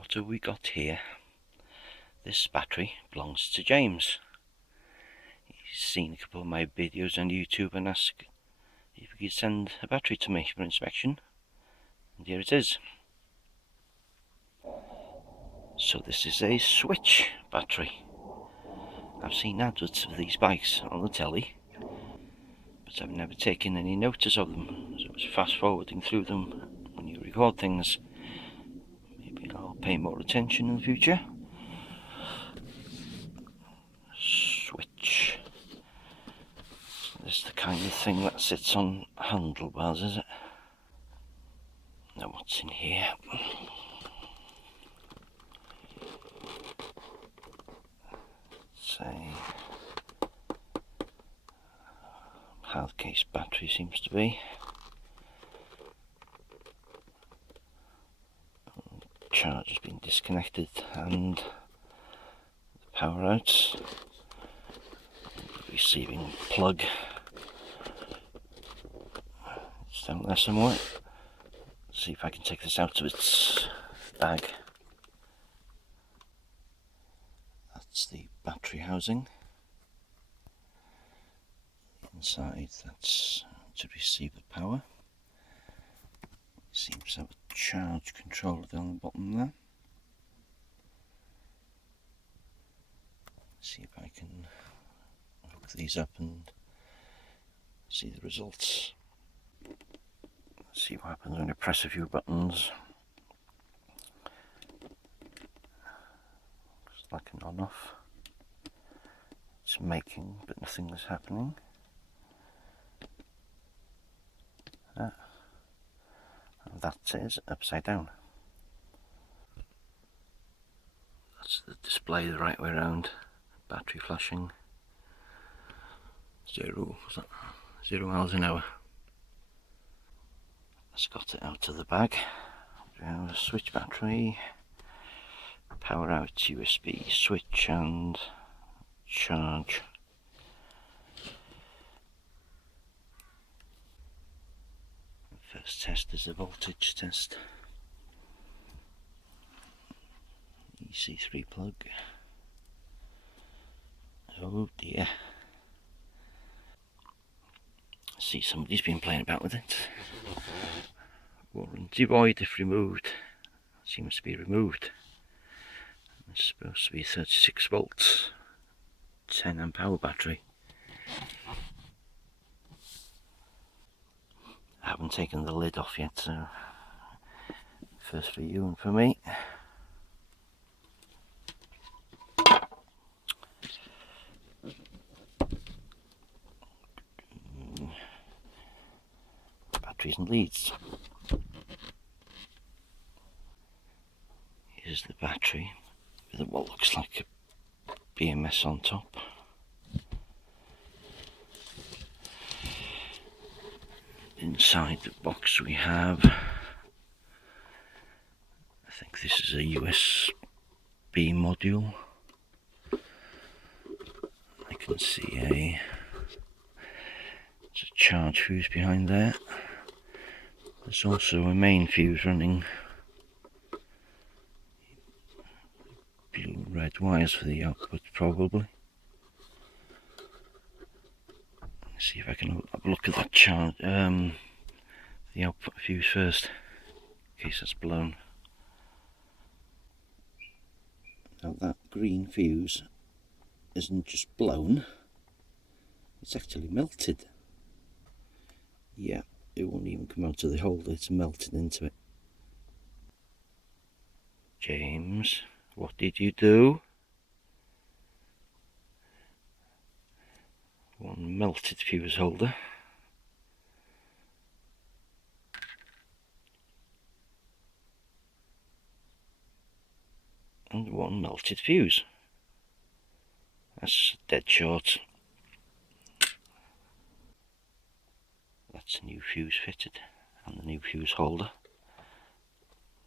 what have we got here? This battery belongs to James. He's seen a couple of my videos on YouTube and asked if he could send a battery to me for inspection, and here it is. So this is a Swytch battery. I've seen adverts of these bikes on the telly, but I've never taken any notice of them, so I was fast forwarding through them when you record things. Maybe I'll pay more attention in the future. Swytch. This is the kind of thing that sits on handlebars, is it? Now what's in here? Say hard case battery seems to be. Charge has been disconnected and the power out. Receiving plug. It's down there somewhere. Let's see if I can take this out of its bag. That's the battery housing. Inside, that's to receive the power. It seems to have a charge controller down the bottom there. See if I can hook these up and see the results. Let's see what happens when I press a few buttons. It's like an on-off. It's making, but nothing is happening. And that is upside down. That's the display the right way around. Battery flashing. 0 miles an hour. Let's got it out of the bag. We have a Swytch battery, power out USB switch and charge. First test is a voltage test. EC3 plug. Oh dear. I see somebody's been playing about with it. Warranty void if removed. Seems to be removed. It's supposed to be 36 volts, 10 amp hour battery. I haven't taken the lid off yet, so first for you and for me. Batteries and leads. Here's the battery with what looks like a BMS on top. Inside the box we have, I think this is a USB module. I can see there's a charge fuse behind there. There's also a main fuse running. Blue red wires for the output probably. Let's see if I can have a look at that charge, the output fuse first, in case that's blown. Now that green fuse isn't just blown, it's actually melted. Yeah, it won't even come out of the holder, it's melted into it. James, what did you do? One melted fuse holder. And one melted fuse. That's dead short. That's a new fuse fitted, and the new fuse holder.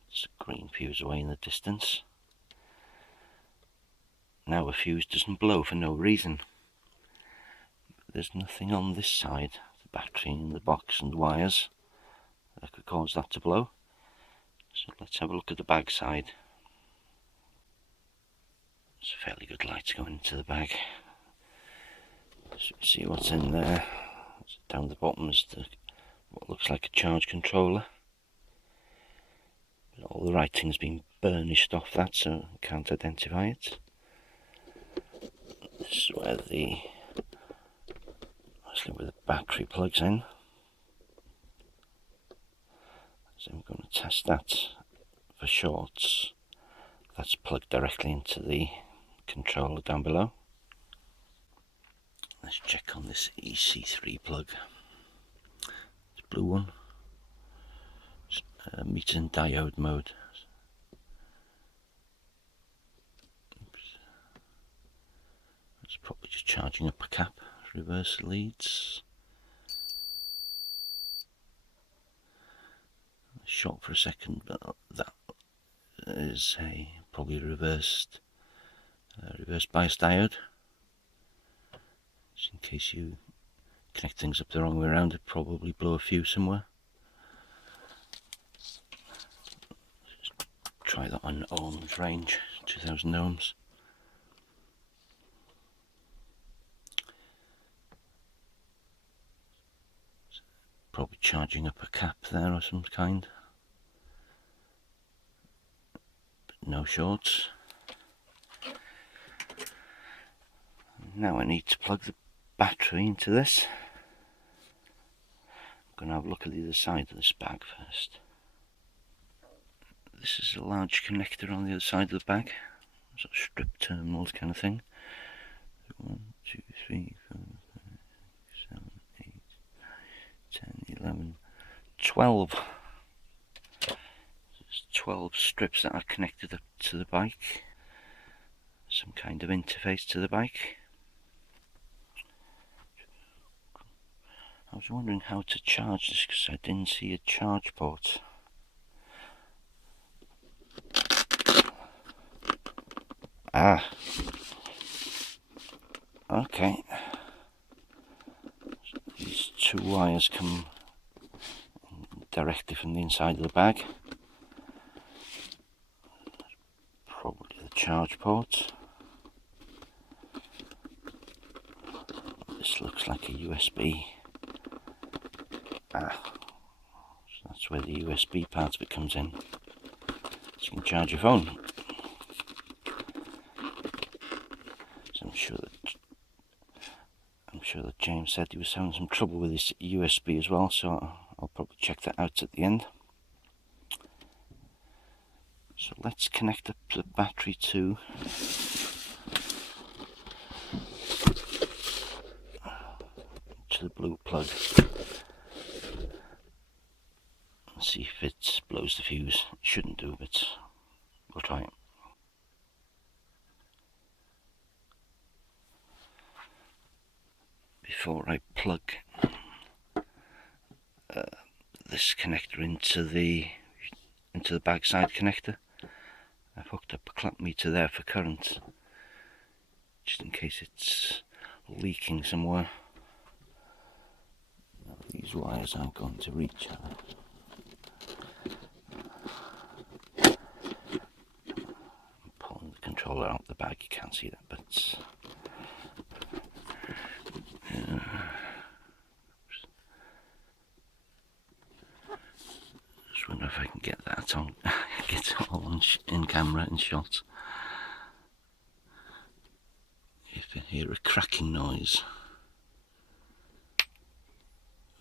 It's a green fuse away in the distance. Now a fuse doesn't blow for no reason. There's nothing on this side, the battery and the box and the wires, that could cause that to blow. So let's have a look at the bag side. There's fairly good lights going into the bag. So you see what's in there. Down the bottom is what looks like a charge controller. But all the writing's been burnished off that, so I can't identify it. This is where obviously where the battery plugs in. So I'm going to test that for shorts. That's plugged directly into the controller down below. Let's check on this EC3 plug. It's blue one. It's meter and diode mode. Oops. It's probably just charging up a cap. Reverse leads. Short for a second, but that is a probably reverse bias diode. Just in case you connect things up the wrong way around, it probably blow a fuse somewhere. Just try that on ohms range, 2000 ohms. Probably charging up a cap there of some kind. But no shorts. Now I need to plug the battery into this. I'm going to have a look at the other side of this bag first. This is a large connector on the other side of the bag. Sort of strip terminals kind of thing. 1, 2, 3, 4, 5, 6, 7, 8, 10, 11, 12. There's 12 strips that are connected up to the bike. Some kind of interface to the bike. I was wondering how to charge this because I didn't see a charge port. Ah, okay. These two wires come directly from the inside of the bag. Probably the charge port. This looks like a USB. Ah, so that's where the USB part of it comes in. So you can charge your phone. So I'm sure that James said he was having some trouble with his USB as well, so I'll probably check that out at the end. So let's connect up the battery to the blue plug. See if it blows the fuse. It shouldn't do, but we'll try it. Before I plug this connector into the backside connector, I've hooked up a clamp meter there for current, just in case it's leaking somewhere. Now, these wires aren't going to reach. Controller out the bag, you can't see that, but just wonder if I can get that on, get it all on in camera and shot. If you hear a cracking noise,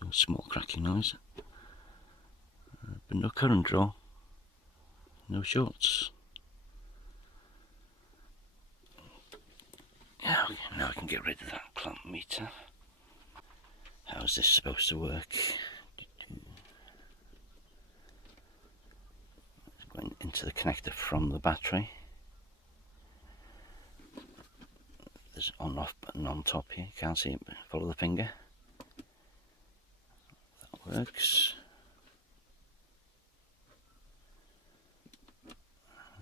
a small cracking noise, but no current draw, no shorts. Yeah, now I can get rid of that clamp meter. How's this supposed to work? Going into the connector from the battery. There's on off button on top here, you can't see it, but follow the finger. That works.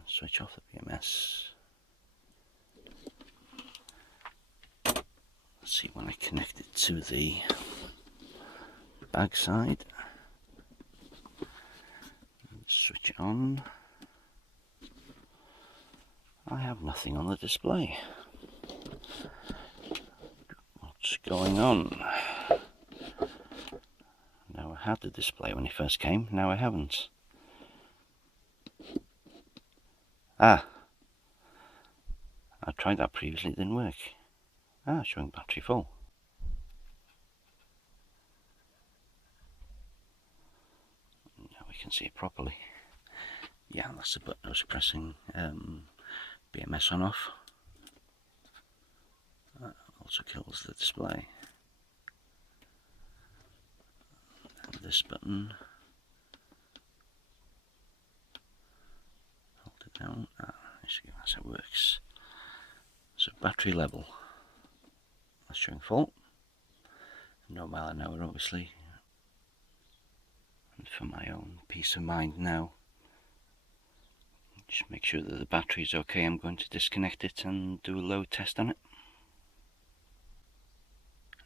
Switch off the BMS. Let's see when I connect it to the bag side. Switch it on. I have nothing on the display. What's going on? Now I had the display when it first came, now I haven't. Ah! I tried that previously, it didn't work. Ah, showing battery full. Now we can see it properly. Yeah, that's the button I was pressing. BMS on off. That also kills the display. And this button. Hold it down. That's how it works. So battery level. That's showing full. No mile an hour, obviously. And for my own peace of mind now, just make sure that the battery is okay. I'm going to disconnect it and do a load test on it.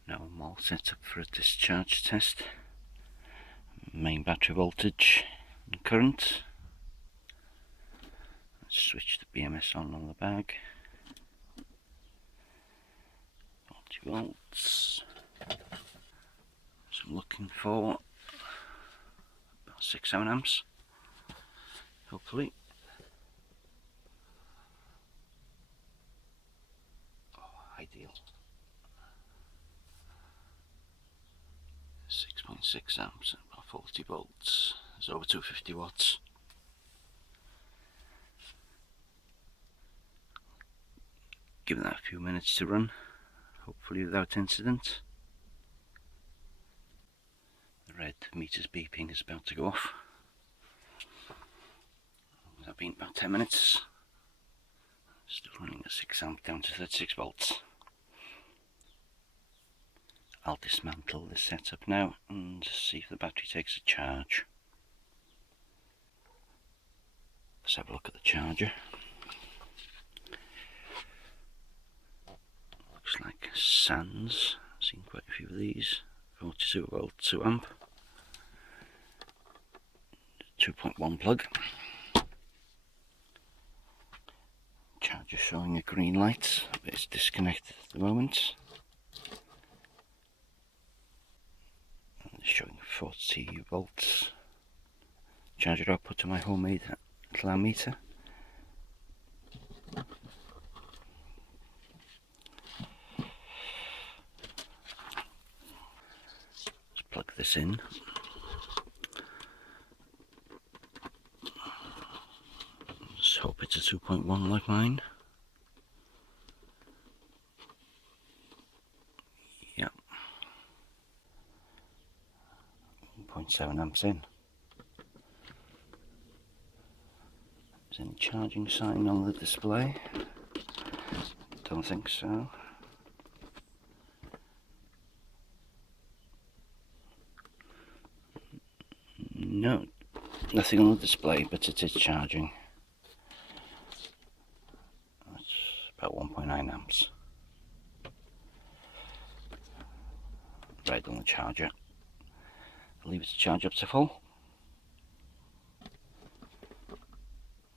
Now I'm all set up for a discharge test. Main battery voltage and current. Let's switch the BMS on the bag. 40 volts. So I'm looking for about 6-7 amps, hopefully. Oh, ideal. 6.6 amps, about 40 volts. It's over 250 watts. Give that a few minutes to run, hopefully without incident. The red meter's beeping is about to go off. It's been about 10 minutes. Still running at 6 amp down to 36 volts. I'll dismantle this setup now and see if the battery takes a charge. Let's have a look at the charger. Looks like Sans. I've seen quite a few of these. 42 volt 2 amp. 2.1 plug. Charger showing a green light, but it's disconnected at the moment. It's showing 40 volts. Charger output to my homemade little meter. Let's plug this in. Let's hope it's a 2.1 like mine. Yep. 1.7 amps in. Is any charging sign on the display? Don't think so. No, nothing on the display, but it is charging. That's about 1.9 amps. Red on the charger. I'll leave it to charge up to full.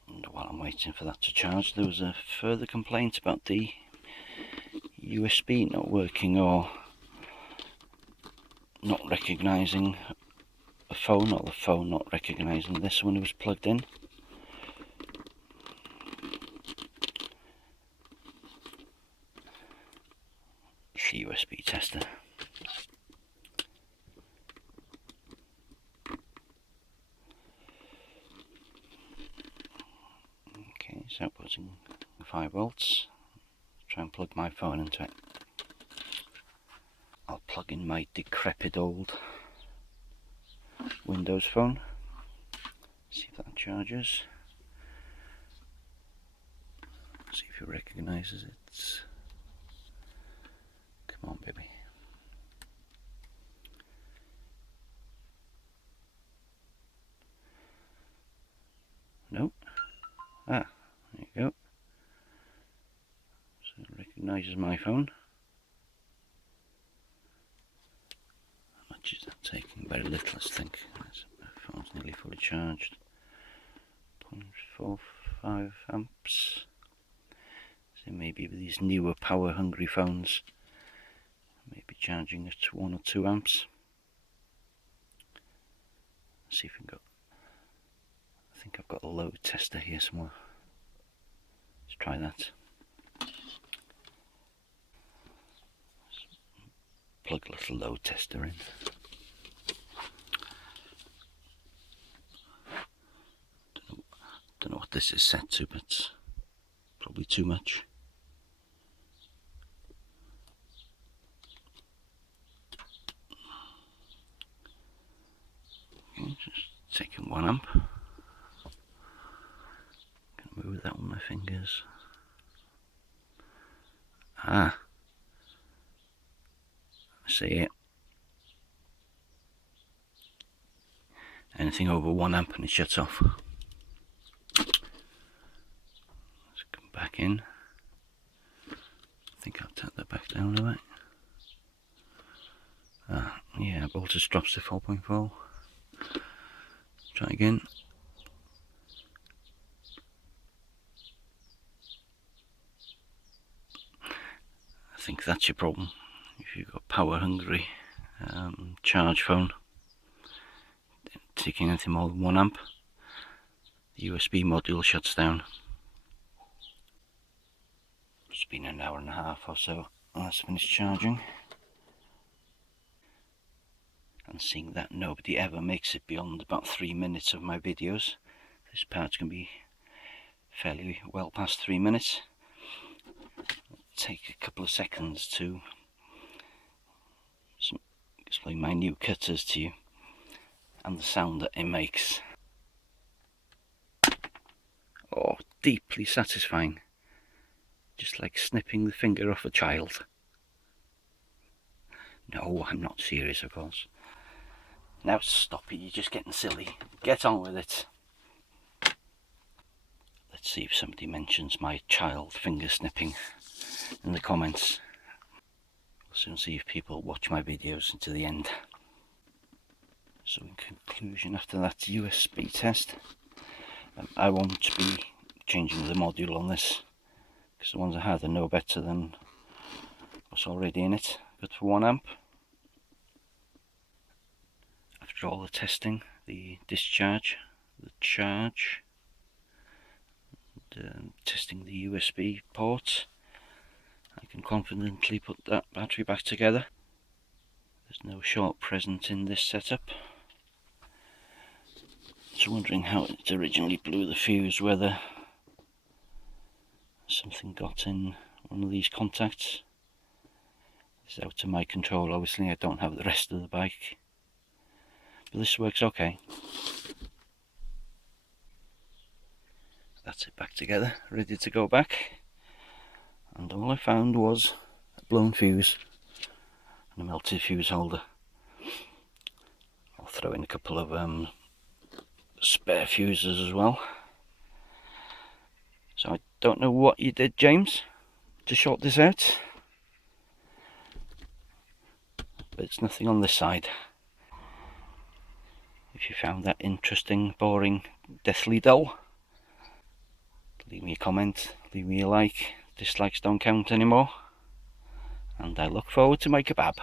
And while I'm waiting for that to charge, there was a further complaint about the USB not working or not recognising a phone, or the phone not recognising this when it was plugged in. It's the USB tester. Okay, so outputting 5 volts. Try and plug my phone into it. I'll plug in my decrepit old Windows phone. See if that charges. See if it recognises it. Come on, baby. Nope. Ah, there you go. So it recognises my phone. How much is that taking? Very little, I think. My phone's nearly fully charged. 0.45 amps. So maybe with these newer power hungry phones, maybe charging at 1 or 2 amps. Let's see if we can go. I think I've got a load tester here somewhere. Let's try that. Plug a little load tester in. Don't know what this is set to, but probably too much. Okay, just taking 1 amp. Can move that with my fingers. I see it. Anything over 1 amp and it shuts off. Let's come back in. I think I'll tap that back down a bit. Yeah, voltage drops to 4.4. Try again. I think that's your problem. If you've got power hungry charge phone, taking anything more than 1 amp, the USB module shuts down. It's been an hour and a half or so. Let's finish charging. And seeing that nobody ever makes it beyond about 3 minutes of my videos, this part's going to be fairly well past 3 minutes. Take a couple of seconds to explain my new cutters to you and the sound that it makes. Oh, deeply satisfying. Just like snipping the finger off a child. No, I'm not serious, of course. Now stop it, you're just getting silly. Get on with it. Let's see if somebody mentions my child finger snipping in the comments. We'll soon see if people watch my videos until the end. So in conclusion, after that USB test, I won't be changing the module on this, because the ones I had are no better than what's already in it. But for 1 amp, after all the testing, the discharge, the charge, and testing the USB ports, I can confidently put that battery back together. There's no short present in this setup. Just wondering how it originally blew the fuse, whether something got in one of these contacts. It's out of my control, obviously. I don't have the rest of the bike, but this works okay. That's it back together, ready to go back, and all I found was a blown fuse and a melted fuse holder. I'll throw in a couple of spare fuses as well. So I don't know what you did, James, to short this out, but it's nothing on this side. If you found that interesting, boring, deathly dull, leave me a comment, leave me a like. Dislikes don't count anymore, and I look forward to my kebab.